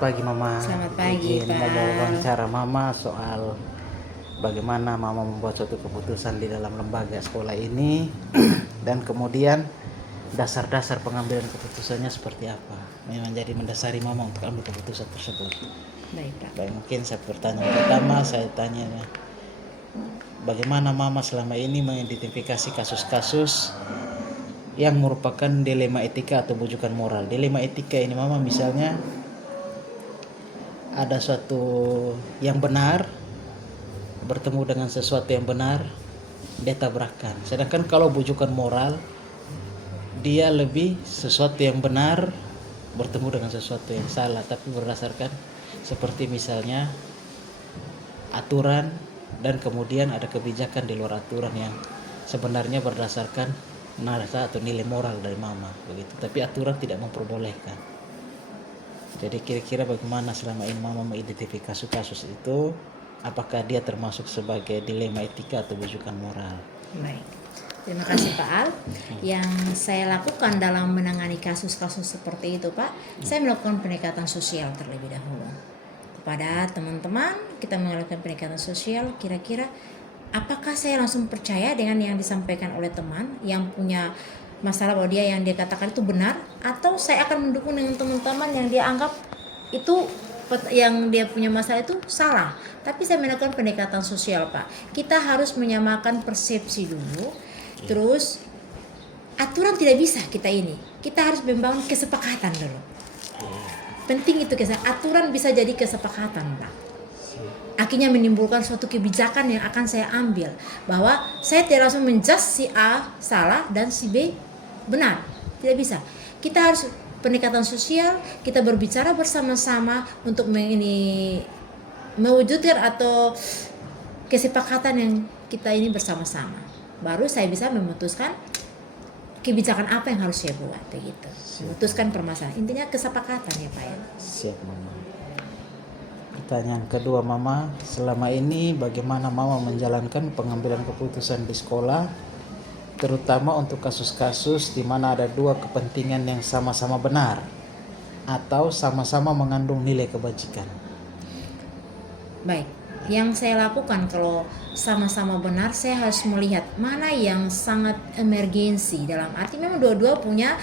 pagi Mama. Selamat pagi, Izin mau Pak. wawancara Mama soal bagaimana Mama membuat suatu keputusan di dalam lembaga sekolah ini dan kemudian dasar-dasar pengambilan keputusannya seperti apa yang menjadi mendasari Mama untuk ambil keputusan tersebut. Baik, Pak. Baik, mungkin saya pertanyaan pertama saya tanya bagaimana Mama selama ini mengidentifikasi kasus-kasus yang merupakan dilema etika atau bujukan moral. Dilema etika ini Mama misalnya ada suatu yang benar bertemu dengan sesuatu yang benar dia tabrakan. Sedangkan kalau bujukan moral dia lebih sesuatu yang benar bertemu dengan sesuatu yang salah tapi berdasarkan seperti misalnya aturan dan kemudian ada kebijakan di luar aturan yang sebenarnya berdasarkan nilai atau nilai moral dari Mama begitu, tapi aturan tidak memperbolehkan. Jadi kira-kira bagaimana selama ini Mama mengidentifikasi kasus itu, apakah dia termasuk sebagai dilema etika atau bujukan moral? Baik. Terima kasih Pak Al. Yang saya lakukan dalam menangani kasus-kasus seperti itu, Pak, saya melakukan pendekatan sosial terlebih dahulu. Kepada teman-teman, kita melakukan pendekatan sosial, kira-kira apakah saya langsung percaya dengan yang disampaikan oleh teman yang punya masalah bahwa dia yang dia katakan itu benar, atau saya akan mendukung dengan teman-teman yang dia anggap itu yang dia punya masalah itu salah. Tapi saya melakukan pendekatan sosial, Pak. Kita harus menyamakan persepsi dulu. Terus aturan tidak bisa kita ini. Kita harus membangun kesepakatan dulu. Penting itu aturan bisa jadi kesepakatan, Pak. Akhirnya menimbulkan suatu kebijakan yang akan saya ambil, bahwa saya tidak langsung menjudge si A salah dan si B benar. Tidak bisa. Kita harus pendekatan sosial, kita berbicara bersama-sama untuk mewujudkan atau kesepakatan yang kita ini bersama-sama. Baru saya bisa memutuskan kebijakan apa yang harus saya buat begitu. Memutuskan permasalahan. Intinya kesepakatan ya Pak ya. Siap Mama. Pertanyaan kedua Mama, selama ini bagaimana Mama menjalankan pengambilan keputusan di sekolah, terutama untuk kasus-kasus di mana ada dua kepentingan yang sama-sama benar atau sama-sama mengandung nilai kebajikan? Baik, yang saya lakukan kalau sama-sama benar, saya harus melihat mana yang sangat emergensi, dalam arti memang dua-dua punya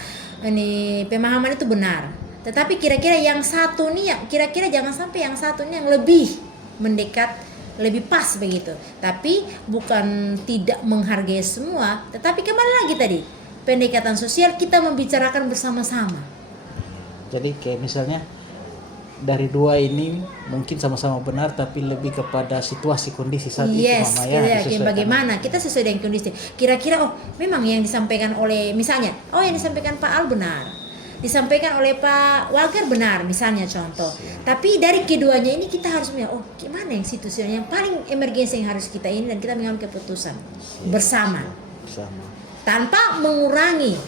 pemahaman itu benar. Tetapi kira-kira yang satu nih, kira-kira jangan sampai yang satu nih yang lebih mendekat, lebih pas begitu. Tapi bukan tidak menghargai semua, tetapi kembali lagi tadi, pendekatan sosial kita membicarakan bersama-sama. Jadi kayak misalnya dari dua ini mungkin sama-sama benar tapi lebih kepada situasi kondisi saat itu Mama ya. Bagaimana kita sesuai dengan kondisi. Kira-kira memang yang disampaikan oleh misalnya, yang disampaikan Pak Al benar, disampaikan oleh Pak Walker benar misalnya contoh. Tapi dari keduanya ini kita harus melihat gimana yang situasi yang paling emergensi yang harus kita ini, dan kita mengambil keputusan bersama tanpa mengurangi.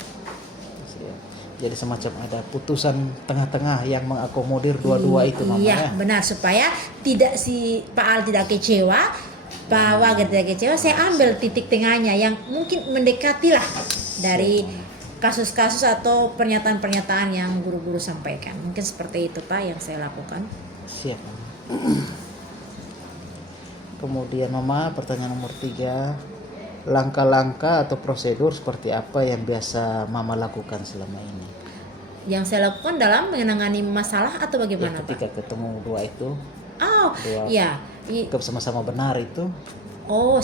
Jadi semacam ada putusan tengah-tengah yang mengakomodir dua-dua itu Mama ya. Benar, supaya tidak si Pak Al tidak kecewa, Pak Walker tidak kecewa. Saya ambil titik tengahnya yang mungkin mendekati lah dari kasus-kasus atau pernyataan-pernyataan yang guru-guru sampaikan. Mungkin seperti itu Pak yang saya lakukan. Siap Mama. Kemudian Mama, pertanyaan nomor 3, langkah-langkah atau prosedur seperti apa yang biasa Mama lakukan selama ini? Yang saya lakukan dalam menangani masalah atau bagaimana ketika Pak? ketemu dua itu sama-sama benar itu.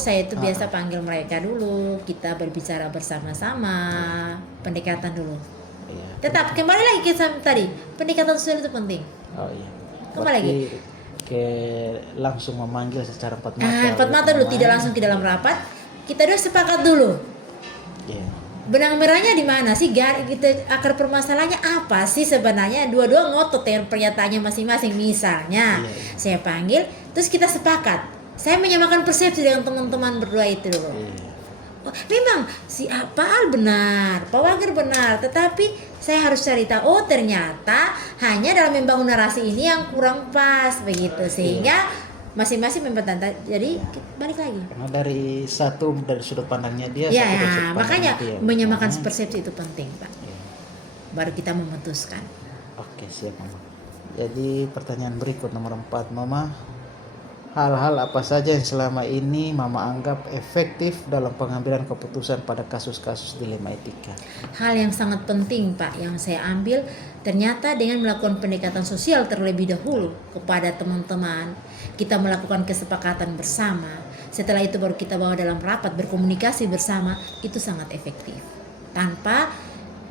Saya itu biasa panggil mereka dulu, kita berbicara bersama-sama, pendekatan dulu. Tetap kembali lagi ke tadi, pendekatan sosial itu penting. Kembali lagi. Langsung memanggil secara empat mata. Empat mata dulu, tidak langsung ke dalam rapat. Kita dulu sepakat dulu. Benang merahnya di mana sih? Akar permasalahannya apa sih sebenarnya? Dua-dua ngotot dengan pernyataannya masing-masing. Misalnya, saya panggil, terus kita sepakat. Saya menyamakan persepsi dengan teman-teman berdua itu dulu. Memang si Pak Al benar, Pak Walker benar, tetapi saya harus cari tahu ternyata hanya dalam membangun narasi ini yang kurang pas begitu, sehingga masing-masing mempertanda. Jadi balik lagi. Karena dari sudut pandangnya dia. Makanya menyamakan persepsi itu penting Pak. Baru kita memutuskan. Oke, siap Mama. Jadi pertanyaan berikut nomor 4, Mama. Hal-hal apa saja yang selama ini Mama anggap efektif dalam pengambilan keputusan pada kasus-kasus dilema etika? Hal yang sangat penting Pak yang saya ambil ternyata dengan melakukan pendekatan sosial terlebih dahulu kepada teman-teman, kita melakukan kesepakatan bersama, setelah itu baru kita bawa dalam rapat berkomunikasi bersama, itu sangat efektif. Tanpa,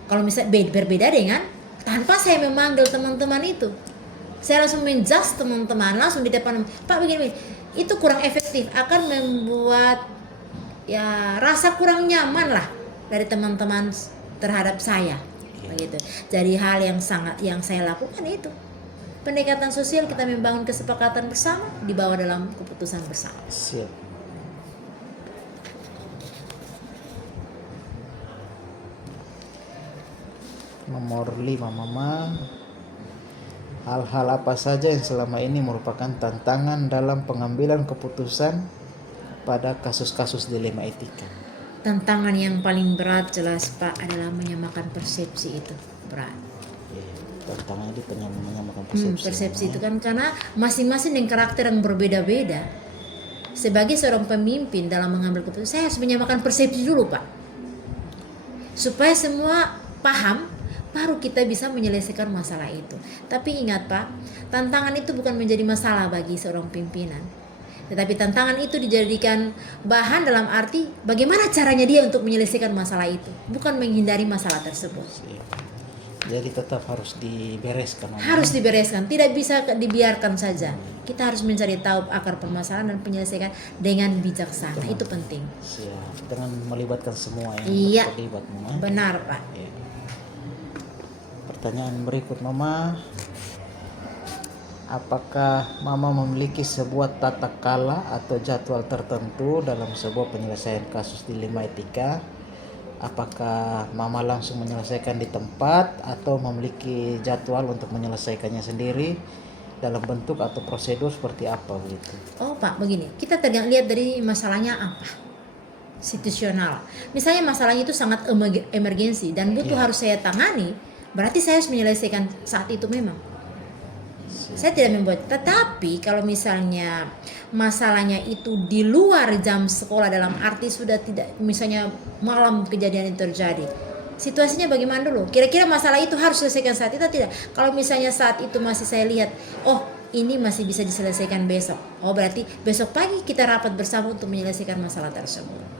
kalau misalnya berbeda dengan tanpa saya memanggil teman-teman itu, saya langsung menjudge teman-teman langsung di depan, Pak begini, itu kurang efektif, akan membuat ya rasa kurang nyaman lah dari teman-teman terhadap saya begitu. Jadi hal yang saya lakukan itu pendekatan sosial, kita membangun kesepakatan bersama, dibawa dalam keputusan bersama. Siap. Nomor 5, Mama. Hal-hal apa saja yang selama ini merupakan tantangan dalam pengambilan keputusan pada kasus-kasus dilema etika? Tantangan yang paling berat jelas Pak adalah menyamakan persepsi, itu berat. Tantangan itu menyamakan persepsi. Persepsi itu kan karena masing-masing dengan karakter yang berbeda-beda. Sebagai seorang pemimpin dalam mengambil keputusan, saya harus menyamakan persepsi dulu Pak, supaya semua paham, baru kita bisa menyelesaikan masalah itu. Tapi ingat Pak, tantangan itu bukan menjadi masalah bagi seorang pimpinan, tetapi tantangan itu dijadikan bahan dalam arti bagaimana caranya dia untuk menyelesaikan masalah itu, bukan menghindari masalah tersebut. Jadi tetap harus dibereskan. Harus dibereskan, tidak bisa dibiarkan saja. Kita harus mencari tahu akar permasalahan dan penyelesaian dengan bijaksana. Itu penting. Siap. Dengan melibatkan semua yang Iya, terlibat, Mama. benar Pak. Ya. Pertanyaan berikut, Mama. Apakah Mama memiliki sebuah tata kala atau jadwal tertentu dalam sebuah penyelesaian kasus dilema etika? Apakah Mama langsung menyelesaikan di tempat atau memiliki jadwal untuk menyelesaikannya sendiri dalam bentuk atau prosedur seperti apa begitu? Oh Pak, begini, kita lihat dari masalahnya apa, situasional. Misalnya masalahnya itu sangat emergensi dan butuh harus saya tangani, berarti saya harus menyelesaikan saat itu memang. Saya tidak membuat. Tetapi kalau misalnya masalahnya itu di luar jam sekolah, dalam arti sudah tidak, misalnya malam kejadian itu terjadi, situasinya bagaimana dulu? Kira-kira masalah itu harus selesaikan saat itu atau tidak? Kalau misalnya saat itu masih saya lihat, oh ini masih bisa diselesaikan besok, oh berarti besok pagi kita rapat bersama untuk menyelesaikan masalah tersebut.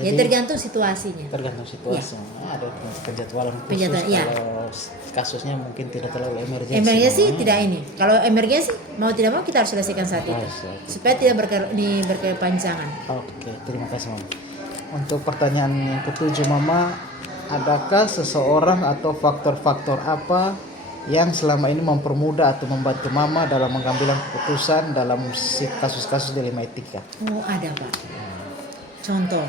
Ya tergantung situasinya. Tergantung situasi. Ya. Ada penjadwalan khusus. Penjadwalan, ya. Kalau kasusnya mungkin tidak terlalu emergensi. Emergensi tidak ini. Kalau emergensi mau tidak mau kita harus selesaikan saat itu, supaya tidak berkepanjangan. Oke, terima kasih Mama. Untuk pertanyaan yang ketujuh, Mama, adakah seseorang atau faktor-faktor apa yang selama ini mempermudah atau membantu Mama dalam mengambil keputusan dalam kasus-kasus dilema etika? Oh ada Pak. Contoh,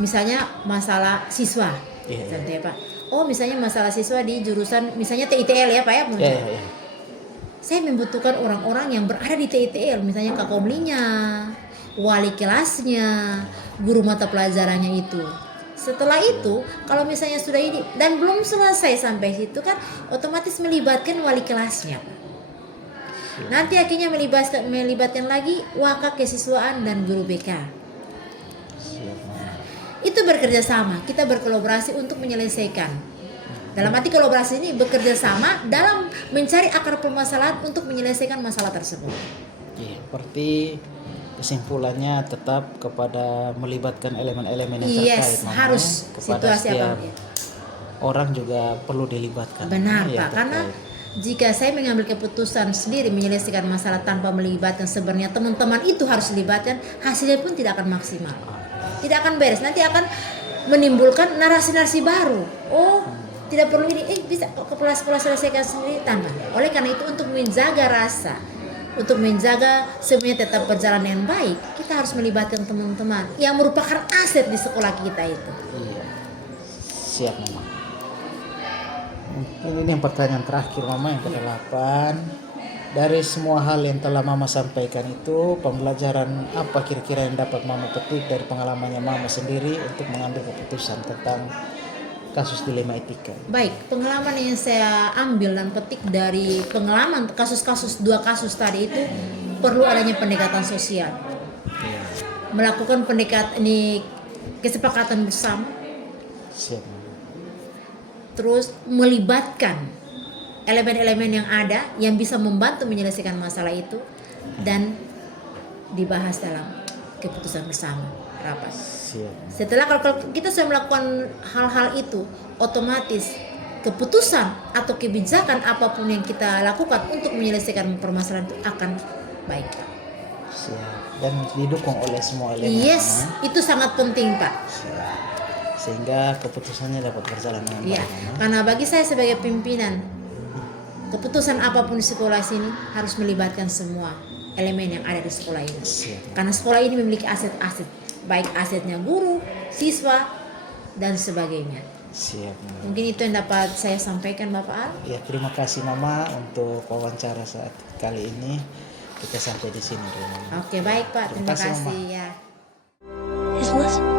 misalnya masalah siswa, contohnya Pak. Oh misalnya masalah siswa di jurusan misalnya TITL ya Pak ya. Saya membutuhkan orang-orang yang berada di TITL, misalnya kakomlinya, wali kelasnya, guru mata pelajarannya itu. Setelah itu, kalau misalnya sudah ini dan belum selesai sampai situ kan, otomatis melibatkan wali kelasnya. Nanti akhirnya melibatkan lagi wakak kesiswaan dan guru BK. Itu bekerja sama, kita berkolaborasi untuk menyelesaikan. Dalam arti kolaborasi ini bekerja sama dalam mencari akar permasalahan untuk menyelesaikan masalah tersebut. Iya, berarti kesimpulannya tetap kepada melibatkan elemen-elemen yang terkait. Harus situasi apa? Orang juga perlu dilibatkan. Benar Pak, karena jika saya mengambil keputusan sendiri menyelesaikan masalah tanpa melibatkan, sebenarnya teman-teman itu harus dilibatkan, hasilnya pun tidak akan maksimal. Tidak akan beres, nanti akan menimbulkan narasi-narasi baru. Oh, tidak perlu ini, bisa kepala-kepala selesaikan sendiri tanpa. Oleh karena itu untuk menjaga rasa, untuk menjaga semuanya tetap berjalan dengan baik, kita harus melibatkan teman-teman yang merupakan aset di sekolah kita itu. Iya. Siap Mama. Ini yang pertanyaan terakhir Mama, yang ke-8. Dari semua hal yang telah Mama sampaikan itu, pembelajaran apa kira-kira yang dapat Mama petik dari pengalamannya Mama sendiri untuk mengambil keputusan tentang kasus dilema etika. Baik, pengalaman yang saya ambil dan petik dari pengalaman dua kasus tadi itu perlu adanya pendekatan sosial. Iya. Melakukan pendekatan ini kesepakatan bersama, Siap. terus melibatkan elemen-elemen yang ada yang bisa membantu menyelesaikan masalah itu dan dibahas dalam keputusan bersama rapat. Siap. Setelah kalau kita sudah melakukan hal-hal itu, otomatis keputusan atau kebijakan apapun yang kita lakukan untuk menyelesaikan permasalahan itu akan baik. Siap. Dan didukung oleh semua elemen. Yes, itu sangat penting, Pak. Siap. Sehingga keputusannya dapat berjalan dengan Iya, baik. Mama. karena bagi saya sebagai pimpinan, keputusan apapun di sekolah sini harus melibatkan semua elemen yang ada di sekolah ini. Siap. Karena sekolah ini memiliki aset-aset, baik asetnya guru, siswa, dan sebagainya. Siap. Mama. Mungkin itu yang dapat saya sampaikan, Bapak Al. Ya, terima kasih Mama untuk wawancara saat kali ini. Kita sampai di sini dulu. Mama. Oke, baik Pak. Terima Terima kasih, Mama. kasih ya. Is listen.